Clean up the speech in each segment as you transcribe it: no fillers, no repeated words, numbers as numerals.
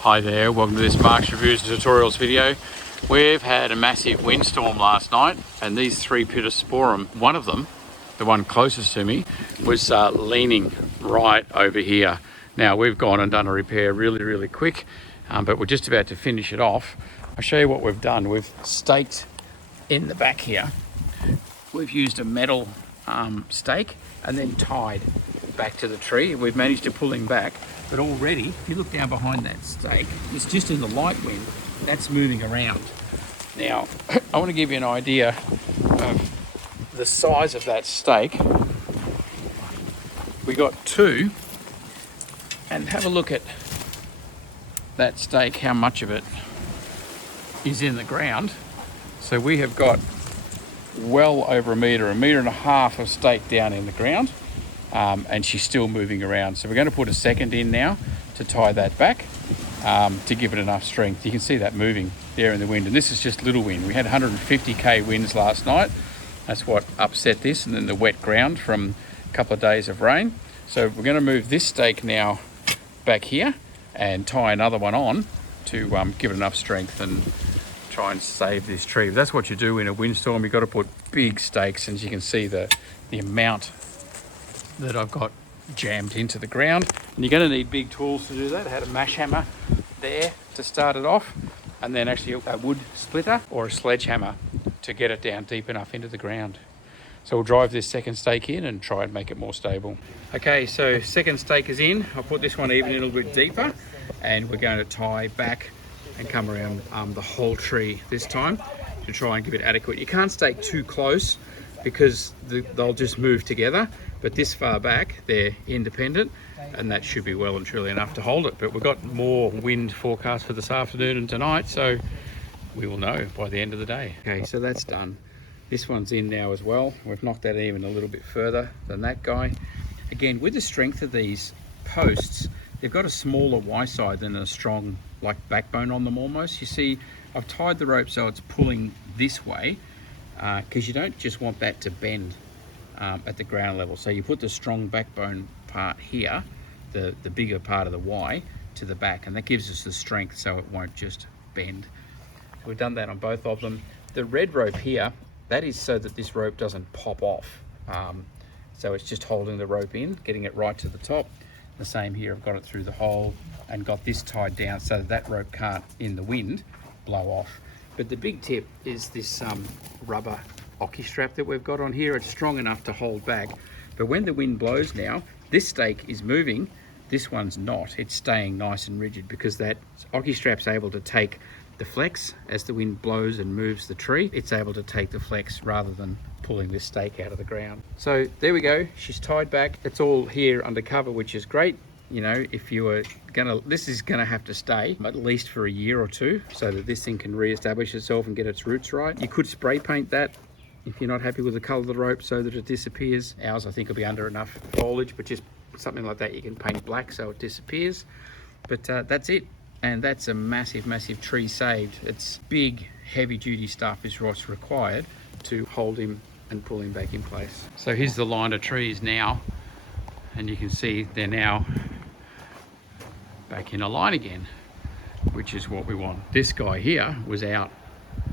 Hi there, welcome to this Mark's Reviews and Tutorials video. We've had a massive windstorm last night and these three Pittosporum, one of them, the one closest to me, was leaning right over here. Now we've gone and done a repair really quick, but we're just about to finish it off. I'll show you what we've done. We've staked in the back here. We've used a metal stake and then tied back to the tree. We've managed to pull him back, but already, if you look down behind that stake, it's just in the light wind, that's moving around. Now, I want to give you an idea of the size of that stake. We got two, and have a look at that stake, how much of it is in the ground. So we have got well over a metre and a half of stake down in the ground. And she's still moving around. So we're going to put a second in now to tie that back to give it enough strength. You can see that moving there in the wind, and this is just little wind. We had 150k winds last night. That's what upset this, and then the wet ground from a couple of days of rain. So we're going to move this stake now back here and tie another one on to give it enough strength and try and save this tree. That's what you do in a windstorm. You've got to put big stakes, and you can see the amount that I've got jammed into the ground, and you're going to need big tools to do that. I had a mash hammer there to start it off, and then actually a wood splitter or a sledgehammer to get it down deep enough into the ground. So we'll drive this second stake in and try and make it more stable. Okay, so second stake is in. I'll put this one even a little bit deeper, and we're going to tie back and come around the whole tree this time to try and give it adequate. You can't stake too close because they'll just move together, but this far back they're independent, and that should be well and truly enough to hold it. But we've got more wind forecast for this afternoon and tonight, so we will know by the end of the day. Okay, so that's done. This one's in now as well. We've knocked that even a little bit further than that guy. Again, with the strength of these posts, they've got a smaller Y side than a strong like backbone on them almost. You see, I've tied the rope so it's pulling this way, because you don't just want that to bend at the ground level. So you put the strong backbone part here, the bigger part of the Y, to the back, and that gives us the strength so it won't just bend. So we've done that on both of them. The red rope here, that is so that this rope doesn't pop off. So it's just holding the rope in, getting it right to the top. The same here, I've got it through the hole and got this tied down so that rope can't, in the wind, blow off. But the big tip is this rubber ocky strap that we've got on here. It's strong enough to hold back, but when the wind blows now, this stake is moving, this one's not. It's staying nice and rigid because that ocky strap's able to take the flex as the wind blows and moves the tree. It's able to take the flex rather than pulling this stake out of the ground. So there we go, she's tied back. It's all here under cover, which is great. You know, if you were this is gonna have to stay at least for a year or two so that this thing can re-establish itself and get its roots right. You could spray paint that if you're not happy with the color of the rope so that it disappears. Ours, I think, will be under enough foliage, but just something like that you can paint black so it disappears. But that's it, and that's a massive tree saved. It's big, heavy duty stuff is what's required to hold him and pull him back in place. So here's the line of trees now, and you can see they're now back in a line again, which is what we want. This guy here was out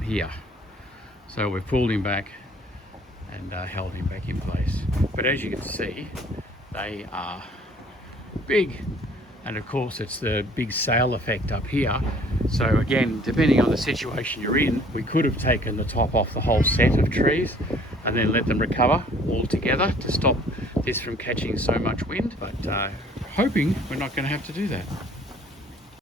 here, so we've pulled him back and held him back in place. But as you can see, they are big, and of course it's the big sail effect up here. So again, depending on the situation you're in, we could have taken the top off the whole set of trees and then let them recover all together to stop this from catching so much wind, but hoping we're not going to have to do that.